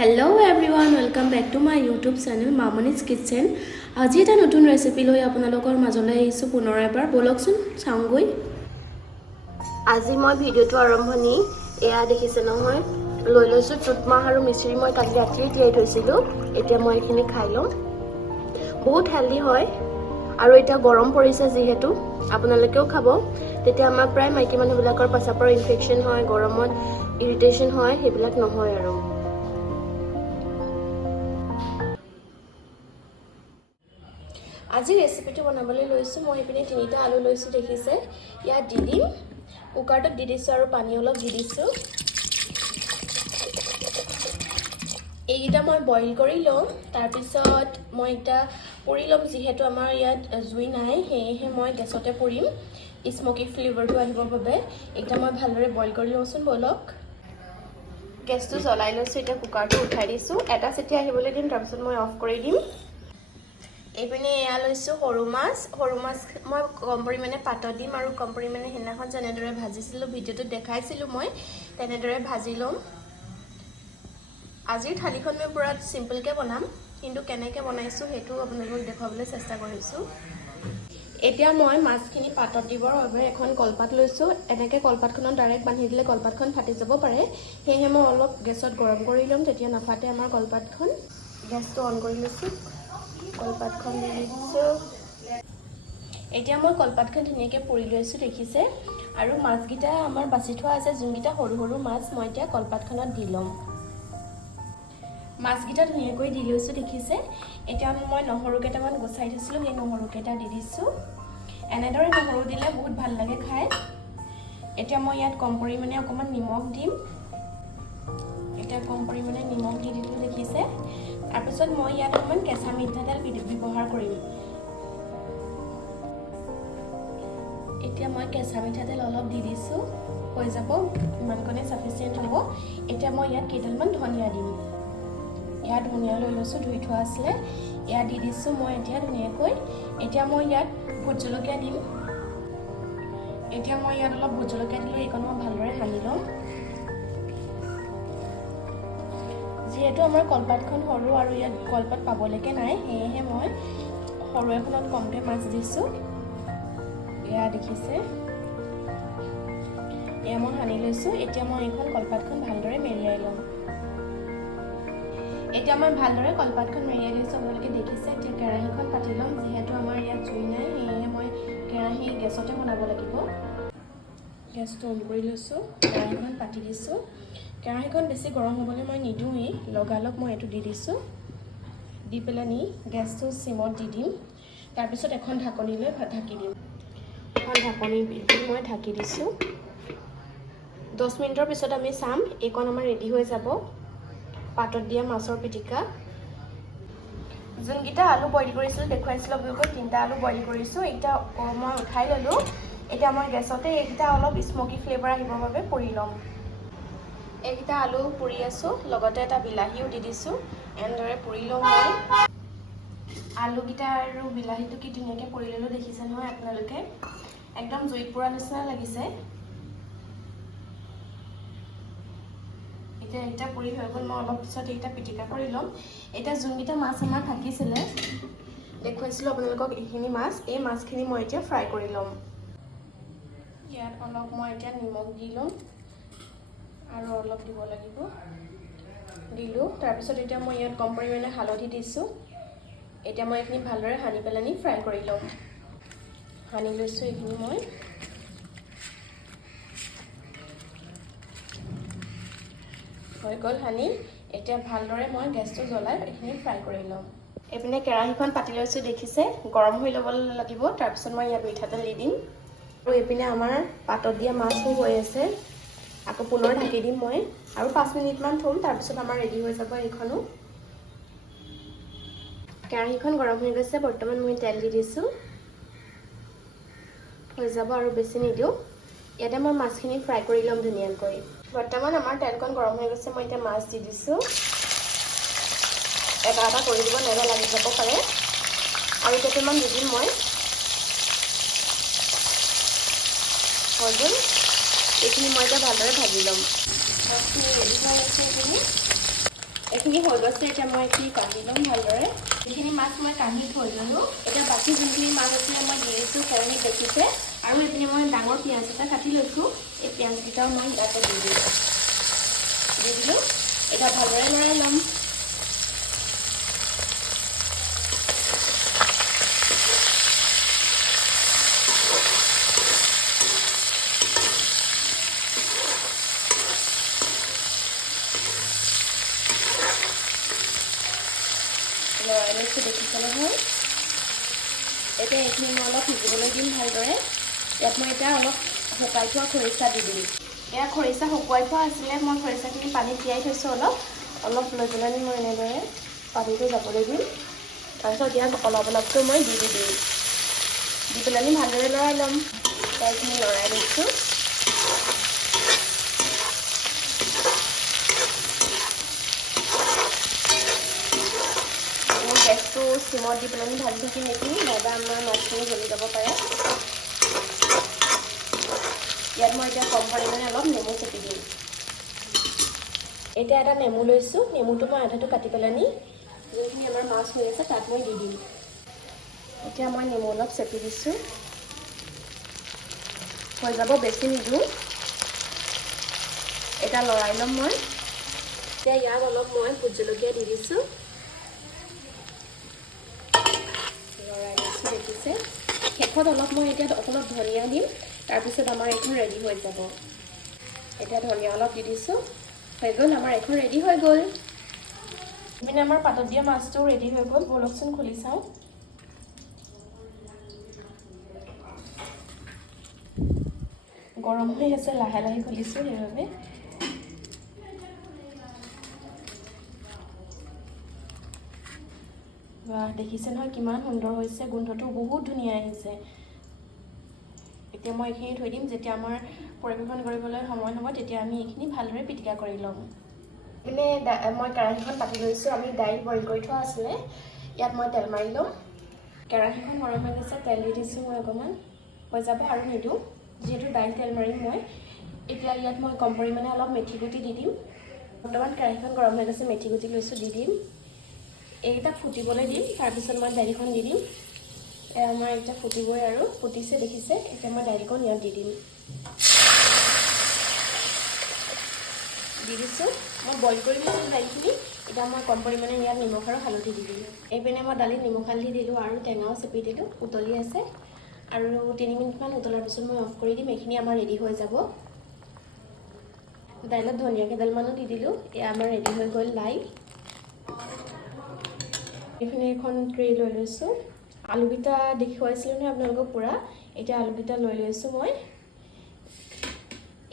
Hello everyone, welcome back to my YouTube channel Mamoni's Kitchen. আজি এটা নতুন recipe লৈ আপোনালোকৰ মাজলৈ আহিছো পুনৰ এবাৰ বলকচোন চাওঁগৈ। আজি মই ভিডিওটো আৰম্ভণি এয়া দেখিছে নহয় লৈ লৈছো চুটমাহ আৰু মিশ্ৰি মই কালি ৰাতি তিয়াই থৈছিলো এতিয়া মই এখিনি খাই লম বহুত হেলদি হয় আৰু এটা গৰম পৰিছে যিহেতু আপোনালোকেও খাব তেতিয়া আমাৰ প্ৰায় মাইকী মানুহবিলাকৰ পাছাপৰ ইনফেকচন হয় গৰমত ইৰিটেশন হয় হেবিলাক নহয় আৰু আজি ৰেচিপিটো বনাবলৈ লৈছো মই এপিনে তিনিটা আলু লৈছো দেখিছে ইয়াত দি দিম কুকাৰটোত দি দিছো আৰু পানী অলপ দি দিছো এইটা মই বইল কৰি লম তাৰ পিছত মই এটা পুৰি লম যিহেতু আমাৰ ইয়াত জুই নাই হেহে মই গেছতে পুৰিম স্মোকি ফ্লেভাৰটো আহিবৰ বাবে এটা মই ভালদৰে বইল কৰি লওঁচোন বলক গেছটো জ্বলাই লৈছো এটা কুকাৰটো উঠাই দিছো এটা চিটি আহিবলৈ দিম তাৰ পিছত মই অফ কৰি দিম এইপিনে এয়া লৈছো সৰু মাছ মই কম পৰিমাণে পাতত দিম আৰু কম পৰিমাণে হেনাখন যেনেদৰে ভাজিছিলো ভিডিওটো দেখাইছিলো মই তেনেদৰে ভাজি লম আজিৰ থালিখন মই পুৰা সিম্পলকে বনাম কিন্তু কেনেকৈ বনাইছো হেতু আপোনালোকক দেখাবলৈ চেষ্টা কৰিছো এতিয়া মই মাছখিনি পাতত দিবৰ বাবে এখন কলপাত লৈছো এনেকৈ কলপাতখনত ডাইৰেক্ট বান্ধি দিলে কলপাতখন ফাটি যাব পাৰে হেহে মই অলপ গেছত গৰম কৰি লম তেতিয়া নাফাটে আমাৰ কলপাতখন গেছটো অন কৰি লৈছো কলপাতখন দি দিছো এতিয়া মই কলপাতখন ধুনীয়াকৈ পুৰি লৈছো দেখিছে আৰু মাছগিটা আমাৰ বাছি থোৱা আছে যোনগিটা সৰু সৰু মাছ মই এতিয়া কলপাতখনত দি লম মাছগিটা ধুনীয়াকৈ দি লৈছো দেখিছে এতিয়া মই নহৰু কেইটামান গছাই থৈছিলো সেই নহৰু কেইটা দি দিছো এনেদৰে নহৰু দিলে বহুত ভাল লাগে খাই এতিয়া মই ইয়াত কম পৰিমাণে অকমান নিমখ দিম এতিয়া কম পৰিমাণে নিমখ দি দিলো দেখিছে তাৰ পিছত মই ইয়াত অকমান কেঁচা মিঠাতেল ব্যৱহাৰ কৰিম এতিয়া মই কেঁচা মিঠাতেল অলপ দি দিছো হৈ যাব ইমানকনে সাফিচিয়েন্ট হ'ব এতিয়া মই ইয়াত কেইডালমান ধনিয়া দিম ইয়াত ধনিয়া লৈ লৈছো ধুই থোৱা আছে ইয়া দি দিছো মই এতিয়া ধুনীয়াকৈ এতিয়া মই ইয়াত ভোট জলকীয়া দিম এতিয়া মই ইয়াত অলপ ভোট জলকীয়া দিলো এইকণ মই ভালদৰে সানি লম যেহেতু আমাৰ কলপাতখন সৰু আৰু ইয়াত কলপাত পাবলৈকে নাই হেহে মই সৰু এখনত কমকে মাছ দিছো ইয়া দেখিছে ইয়া মই সানি লৈছো এতিয়া মই এইখন কলপাতখন ভালদৰে মেৰিয়াই লম এতিয়া মই ভালদৰে কলপাতখন মেৰিয়াই লৈছো আপোনালোকে দেখিছে এতিয়া কেৰাহীখন পাতি লম যেহেতু আমাৰ ইয়াত জুই নাই হেহে মই কেৰাহী গেছতে বনাব লাগিব গেছটো অন কৰি লৈছো কেৰাহীখন পাতি দিছো কেৰাহীখন বেছি গৰম হ'বলৈ মই নিদুই লগালক মই এটো দি দিছো দি পেলানি গেছটো সিমত দি দিম তাৰ পিছত এখন ঢাকনি লৈ ঢাকি দিম এখন ঢাকনি দি মই ঢাকি দিছো 10 মিনিটৰ পিছত আমি চাম এইকণ আমাৰ ৰেডি হৈ যাব পাতত দিয়া মাছৰ পিটিকা যোনগিটা আলু বইল কৰিছিল দেখুৱাইছিল আপোনালোকক তিনটা আলু বইল কৰিছো এটা মই উঠাই ললো এতিয়া মই গেছতে এইটা অলপ স্মোকি ফ্লেভাৰ আহিবৰ বাবে পুৰি লম এইটা আলু পুৰি আছো লগতে এটা বিলাহীও দি দিছো এনেদৰে পুৰি লম মই আলু গিটা আৰু বিলাহীটো কি ধুনীয়াকৈ পুৰি ললো দেখিছে নহয় আপোনালোকে একদম জুইত পুৰা নিচিনা লাগিছে এটা পুৰি হৈ গ'ল মই অলপ পিছত এটা পিটিকা কৰি লম এটা যোনগিটা মাছ আমাৰ থাকিছিলে দেখুৱাইছিলো আপোনালোকক এইখিনি মাছ এই মাছখিনি মই এতিয়া ফ্ৰাই কৰি লম ইয়াত অলপ মই এতিয়া নিমখ দি লম আৰু অলপ দিব লাগিব দিলো তাৰ পিছত এতিয়া মই ইয়াত কম পৰিমাণে হালধি দিছো এতিয়া মই এইখিনি ভালদৰে হানি পেলানি ফ্ৰাই কৰি লম হানি লৈছো এইখিনি মই হৈ গ'ল হানি এতিয়া ভালদৰে মই গেছটো জ্বলাই এইখিনি ফ্ৰাই কৰি লম এপিনে কেৰাহীখন পাতি লৈছো দেখিছে গৰম হৈ ল'ব লাগিব তাৰ পিছত মই ইয়াত মিঠাতেল দি দিম আৰু এপিনে আমাৰ পাতত দিয়া মাছটো হৈ আছে আকৌ পুনৰ ঢাকি দিম মই আৰু 5 মিনিট মান থম তাৰ পিছত আমাৰ ৰেডি হৈ যাব এইখনো কেৰাহীখন গৰম হৈ গৈছে বৰ্তমান মই তেল দি দিছো হৈ যাব আৰু বেছি নিদিও ইয়াতে মই মাছখিনি ফ্ৰাই কৰি লম ধুনীয়াকৈ বৰ্তমান আমাৰ তেলখন গৰম হৈ গৈছে মই এতিয়া মাছ দি দিছো এটা কৰি দিব নেৰা লাগি যাব পাৰে আৰু কেইটামান দি দিম মই হৈ গ'ল এইখিনি মই এতিয়া ভালদৰে ভাজি লম মাছখিনি ৰেডি হৈ আছে এইখিনি এইখিনি হৈ গৈছে এতিয়া মই এইখিনি কাঢ়ি ল'ম ভালদৰে এইখিনি মাছ মই কাঢ়ি থৈ ল'লোঁ এতিয়া বাকী যোনখিনি মাছ আছিলে মই দি দিছোঁ কেৰাহীত দেখিছে আৰু এইপিনে মই ডাঙৰ পিঁয়াজ এটা কাটি লৈছোঁ এই পিঁয়াজকেইটাও মই ইয়াতে দি দিলোঁ এতিয়া ভালদৰে লৰাই ল'ম লৰাই লৈছোঁ দেখিছে নহয় এতিয়া এইখিনি মই অলপ সিজিবলৈ দিম ভালদৰে ইয়াত মই এতিয়া অলপ শুকাই থোৱা খৰিচা দি দিম এয়া খৰিচা শুকুৱাই থোৱা আছিলে মই খৰিচাখিনি পানীত তিয়াই থৈছোঁ অলপ লৈ পেলাই মই এনেদৰে পানীটো যাবলৈ দিম তাৰপিছত ইয়াত অলপকৈ মই দি দিম দি পেলাই ভালদৰে লৰাই ল'ম এইখিনি লৰাই লৈছোঁ গেছটো চিমত দি পেলাই ভাজি থাকিম এইখিনি নাইবা আমাৰ মাছখিনি জ্বলি যাব পাৰে ইয়াত মই এতিয়া কম পৰিমাণে অলপ নেমু চেপি দিম এতিয়া এটা নেমু লৈছোঁ নেমুটো মই আধাটো কাটি পেলাই যোনখিনি আমাৰ মাছ হৈ আছে তাত মই দি দিম এতিয়া মই নেমু অলপ চেপি দিছোঁ হৈ যাব বেছি নিদিওঁ এটা লৰাই ল'ম মই এতিয়া ইয়াত অলপ মই ভোট জলকীয়া দি দিছোঁ লৰাই লৈছোঁ দেখিছে শেষত অলপ মই এতিয়া অলপ ধনিয়া দিম তাৰপিছত আমাৰ এইখন ৰেডি হৈ যাব এতিয়া ধনিয়া অলপ দি দিছোঁ হৈ গ'ল আমাৰ এইখন ৰেডি হৈ গ'ল ইপিনে আমাৰ পাতত দিয়া মাছটো ৰেডি হৈ গ'ল বলকচোন খুলি চাওঁ গৰম হৈ আছে লাহে লাহে খুলিছোঁ সেইবাবে বাহ দেখিছে নহয় কিমান সুন্দৰ হৈছে গোন্ধটো বহুত ধুনীয়া আহিছে এতিয়া মই এইখিনি থৈ দিম যেতিয়া আমাৰ পৰিৱেশন কৰিবলৈ সময় হ'ব তেতিয়া আমি এইখিনি ভালদৰে পিটিকা কৰি ল'ম এনে মই কেৰাহীখন পাতি লৈছোঁ আমি দাইল বইল কৰি থোৱা আছিলে ইয়াত মই তেল মাৰি ল'ম কেৰাহীখন গৰম হৈ গৈছে তেল দি দিছোঁ মই অকণমান হৈ যাব আৰু নিদিওঁ যিহেতু দাইল তেল মাৰিম মই এতিয়া ইয়াত মই কম পৰিমাণে অলপ মেথি গুটি দি দিম বৰ্তমান কেৰাহীখন গৰম হৈ গৈছে মেথি গুটি লৈছোঁ দি দিম এইকেইটা ফুটিবলৈ দিম তাৰপিছত মই দাইলখন দি দিম আমাৰ এতিয়া ফুটিবই আৰু ফুটিছে দেখিছে এতিয়া মই দাইলখন ইয়াত দি দিম দি দিছোঁ মই বইল কৰি লৈছোঁ দাইলখিনি এতিয়া মই কম পৰিমাণে ইয়াত নিমখ আৰু হালধি দি দিম এইপিনে মই দালিত নিমখ হালধি দিলোঁ আৰু টেঙাও চেপি দিলোঁ উতলি আছে আৰু 3 মিনিটমান উতলাৰ পিছত মই অফ কৰি দিম এইখিনি আমাৰ ৰেডি হৈ যাব দাইলত ধনিয়া কেইডালমানো দি দিলোঁ এয়া আমাৰ ৰেডি হৈ গ'ল লাই এইপিনে এখন ট্ৰে লৈ লৈছোঁ আলুকেইটা দেখুৱাইছিলোঁ নহয় আপোনালোকক পূৰা এতিয়া আলুকেইটা লৈ লৈছোঁ মই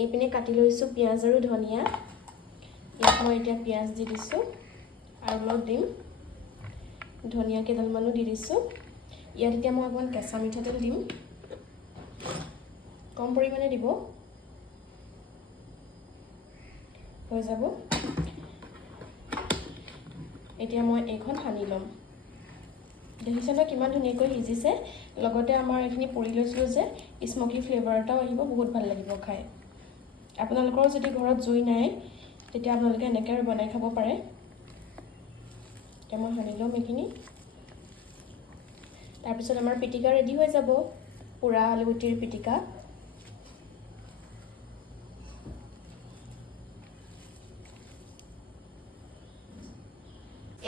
এইপিনে কাটি লৈছোঁ পিঁয়াজ আৰু ধনিয়া ইয়াত মই এতিয়া পিঁয়াজ দি দিছোঁ আৰু অলপ দিম ধনিয়া কেইডালমানো দি দিছোঁ ইয়াত এতিয়া মই অকণমান কেঁচা মিঠাতেল দিম কম পৰিমাণে দিব হৈ যাব এতিয়া মই এইখন সানি ল'ম দেখিছে নহয় কিমান ধুনীয়াকৈ সিজিছে লগতে আমাৰ এইখিনি পুৰি লৈছিলোঁ যে স্মকি ফ্লেভাৰ এটাও আহিব বহুত ভাল লাগিব খাই আপোনালোকৰ যদি ঘৰত জুই নাই তেতিয়া আপোনালোকে এনেকৈ আৰু বনাই খাব পাৰে এতিয়া মই সানি ল'ম এইখিনি তাৰপিছত আমাৰ পিটিকা ৰেডি হৈ যাব পোৰা আলুগুটিৰ পিটিকা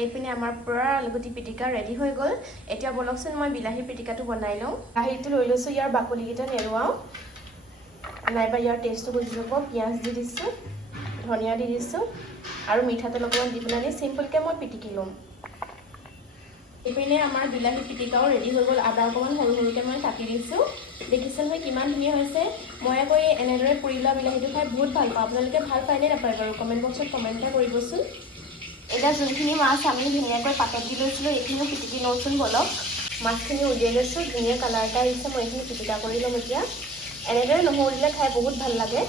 এইপিনে আমাৰ পোৰা আলুগুটি পিটিকা ৰেডি হৈ গ'ল এতিয়া বলকচোন মই বিলাহী পিটিকাটো বনাই লওঁ বিলাহীটো লৈ লৈছোঁ ইয়াৰ বাকলিকেইটা নেৰুৱাওঁ নাইবা ইয়াৰ টেষ্টটো বুজি যাব পিঁয়াজ দি দিছোঁ ধনিয়া দি দিছোঁ আৰু মিঠাতেল অকণমান দি পেলাই চিম্পলকৈ মই পিটিকি ল'ম এইপিনে আমাৰ বিলাহী পিটিকাও ৰেডি হৈ গ'ল আদা অকণমান সৰু সৰুকৈ মই কাটি দিছোঁ দেখিছে নহয় কিমান ধুনীয়া হৈছে মই আকৌ এনেদৰে পুৰি লোৱা বিলাহীটো খাই বহুত ভাল পাওঁ আপোনালোকে ভাল পায়নে নাপায় বাৰু কমেণ্ট বক্সত কমেণ্ট এটা কৰিবচোন এতিয়া যোনখিনি মাছ আমি ধুনীয়াকৈ পাতত দি লৈছিলোঁ এইখিনিও পিটিকি লওঁচোন বলক মাছখিনি উলিয়াই লৈছোঁ ধুনীয়া কালাৰ এটা আহিছে মই এইখিনি পিটিকা কৰি ল'ম এতিয়া এনেদৰে নহৰু দিলে খাই বহুত ভাল লাগে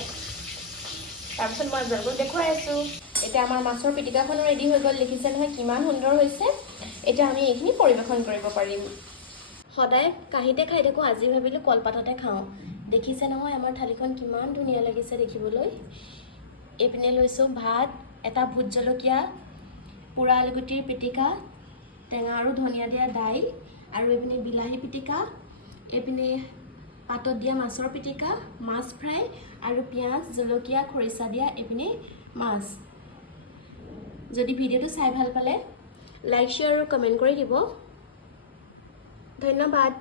তাৰপিছত মই আপোনালোকক দেখুৱাই আছোঁ এতিয়া আমাৰ মাছৰ পিটিকাখনো ৰেডি হৈ গ'ল দেখিছে নহয় কিমান সুন্দৰ হৈছে এতিয়া আমি এইখিনি পৰিৱেশন কৰিব পাৰিম সদায় কাঁহীতে খাই থাকোঁ আজি ভাবিলোঁ কলপাততে খাওঁ দেখিছে নহয় আমাৰ থালিখন কিমান ধুনীয়া লাগিছে দেখিবলৈ এইপিনে লৈছোঁ ভাত এটা ভোট জলকীয়া পোৰা আলুগুটিৰ পিটিকা, টেঙা আৰু ধনিয়া দিয়া দাইল, আৰু এইপিনে বিলাহী পিটিকা, এইপিনে পাতত দিয়া মাছৰ পিটিকা, মাছ ফ্ৰাই, আৰু পিঁয়াজ জলকীয়া খৰিচা দিয়া এইপিনে মাছ। যদি ভিডিঅ'টো চাই ভাল পালে লাইক শ্বেয়াৰ আৰু কমেণ্ট কৰি দিব। ধন্যবাদ।